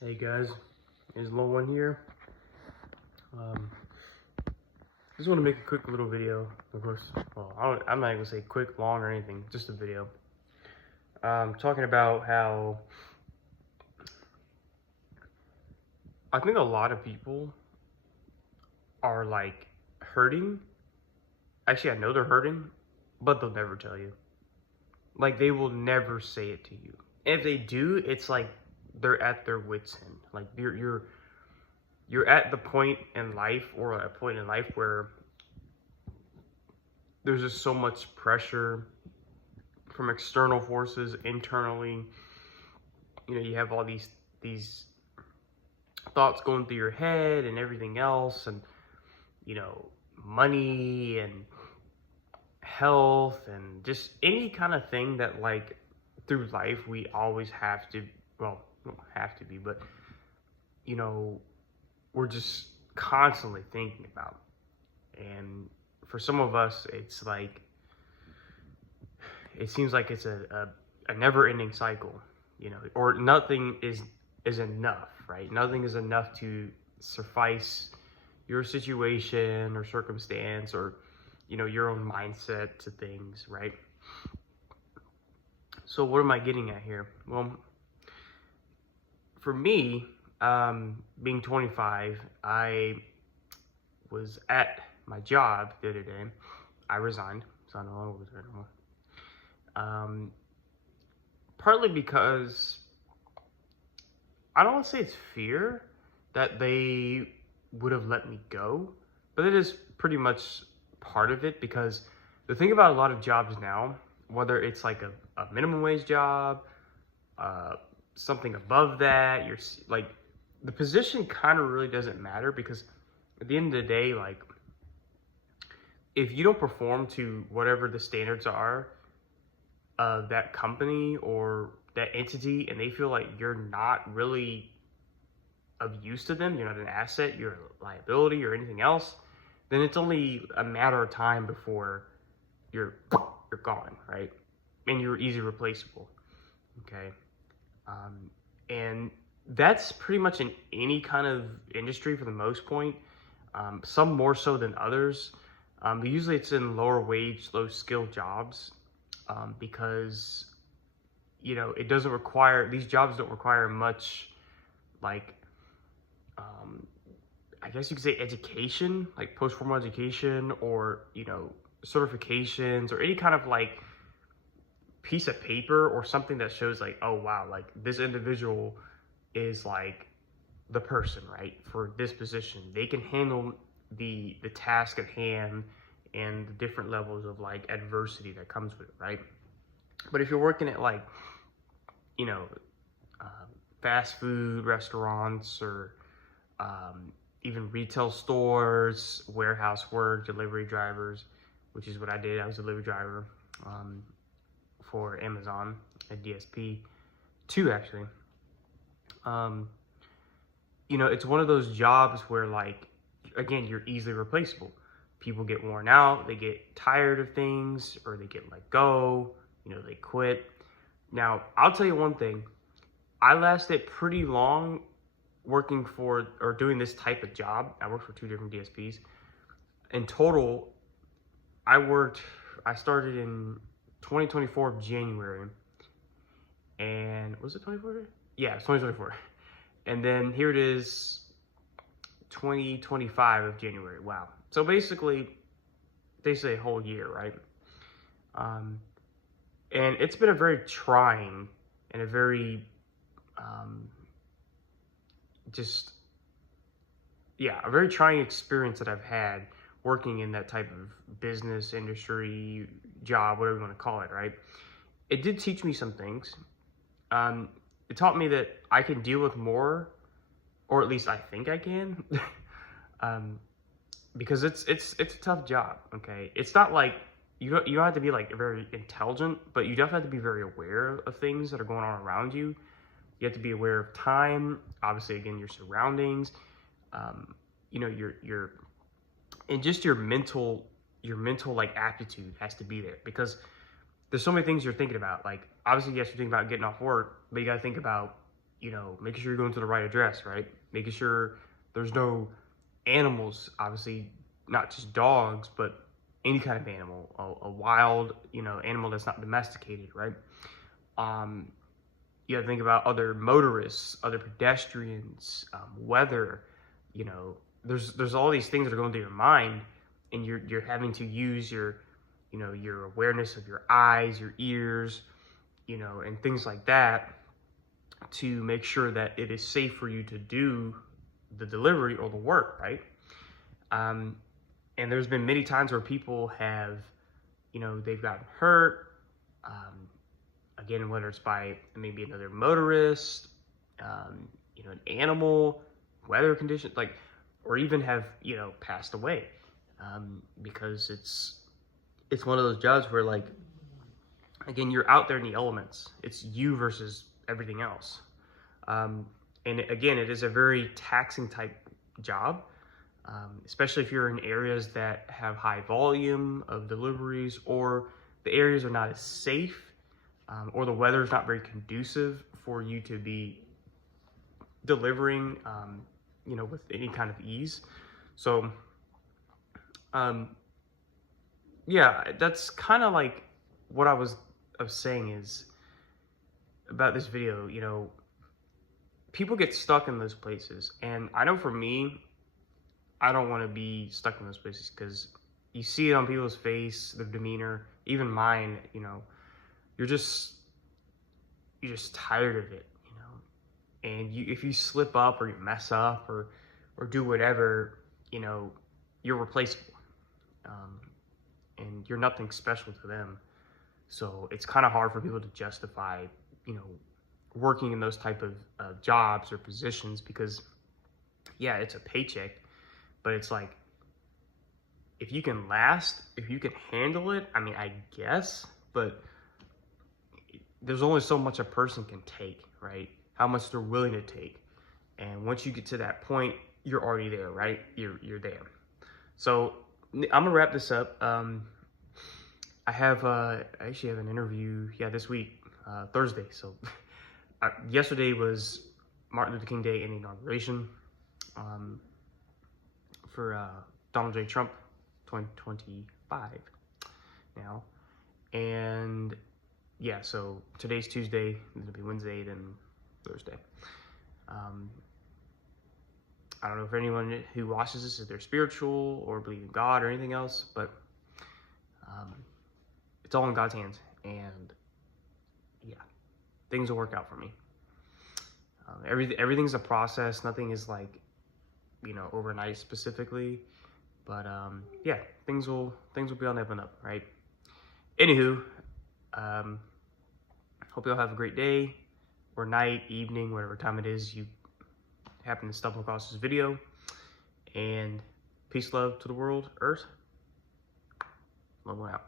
Hey guys, it's Low One here. Just want to make a quick little video. Of course, well, I'm not even gonna say quick, long, or anything. Just a video. Talking about how I think a lot of people are like hurting. Actually, I know they're hurting, but they'll never tell you. Like they will never say it to you. If they do, it's like they're at their wits' end. Like you're at the point in life, or a point in life where there's just so much pressure from external forces, internally. You have all these thoughts going through your head and everything else, and money and health and just any kind of thing that, like, through life we always have to, well, we don't have to be, but we're just constantly thinking about. And for some of us, it's like, it seems like it's a never-ending cycle, or nothing is enough, right? Nothing is enough to suffice your situation or circumstance, or your own mindset to things, right? So what am I getting at here? Well, for me, being 25, I was at my job the other day. I resigned, so I no longer was there anymore. Partly because I don't want to say it's fear that they would have let me go, but it is pretty much part of it, because the thing about a lot of jobs now, whether it's like a minimum wage job, something above that, you're like, the position kind of really doesn't matter, because at the end of the day, like, if you don't perform to whatever the standards are of that company or that entity, and they feel like you're not really of use to them, you're not an asset, you're a liability or anything else, then it's only a matter of time before you're gone, right? And you're easily replaceable. Okay. And that's pretty much in any kind of industry for the most point. Some more so than others. But usually it's in lower wage, low skill jobs, because it doesn't require, these jobs don't require much, like, I guess you could say education, like post-formal education, or certifications, or any kind of like piece of paper or something that shows like, oh wow, like this individual is like the person, right, for this position. They can handle the task at hand and the different levels of like adversity that comes with it, right? But if you're working at like you know fast food restaurants, or even retail stores, warehouse work, delivery drivers, which is what I did. I was a delivery driver for Amazon at DSP 2, actually. It's one of those jobs where, like, again, you're easily replaceable. People get worn out, they get tired of things, or they get let go, they quit. Now, I'll tell you one thing. I lasted pretty long working for, or doing this type of job. I worked for 2 different DSPs. In total, I started in 2024 of January. And was it 24? Yeah, it's 2024. And then here it is, 2025 of January. Wow. So basically, they say a whole year, right? And it's been a very trying and a very a very trying experience that I've had working in that type of business, industry, job, whatever you want to call it, right? It did teach me some things. It taught me that I can deal with more, or at least I think I can, because it's a tough job. Okay, it's not like you don't have to be like very intelligent, but you definitely have to be very aware of things that are going on around you. You have to be aware of time, obviously, again, your surroundings, your and just your mental like aptitude has to be there, because there's so many things you're thinking about. Like, obviously, yes, you're thinking about getting off work, but you got to think about making sure you're going to the right address, right? Making sure there's no animals, obviously not just dogs, but any kind of animal, a wild, animal that's not domesticated, right? You got to think about other motorists, other pedestrians, weather. You know, there's all these things that are going through your mind, and you're having to use your awareness of your eyes, your ears, and things like that to make sure that it is safe for you to do the delivery or the work, right? And there's been many times where people have, they've gotten hurt. Again, whether it's by maybe another motorist, an animal, weather conditions, or even have, passed away. Because it's one of those jobs where, again, you're out there in the elements. It's you versus everything else. And again, it is a very taxing type job, especially if you're in areas that have high volume of deliveries, or the areas are not as safe, or the weather is not very conducive for you to be delivering, with any kind of ease. So, yeah, that's kind of like what I was saying is about this video. People get stuck in those places, and I know for me, I don't want to be stuck in those places because you see it on people's face, their demeanor, even mine. You're just tired of it, and if you slip up or you mess up or do whatever, you're replaceable, and you're nothing special to them. So it's kind of hard for people to justify, working in those type of jobs or positions, because yeah, it's a paycheck, but it's like, if you can last, if you can handle it, I mean, I guess, but there's only so much a person can take, right? How much they're willing to take. And once you get to that point, you're already there, right? You're there. So I'm gonna wrap this up. I actually have an interview, this week, Thursday. So yesterday was Martin Luther King Day and inauguration, for Donald J. Trump, 2025 now. And yeah, so today's Tuesday, it'll be Wednesday, then Thursday. I don't know if anyone who watches this is they're spiritual or believe in God or anything else, but it's all in God's hands, and yeah, things will work out for me. Everything's a process. Nothing is overnight specifically, but yeah, things will be on the up and up, right? Anywho, hope you all have a great day or night, evening, whatever time it is you happen to stumble across this video. And peace, love to the world, earth. Love out.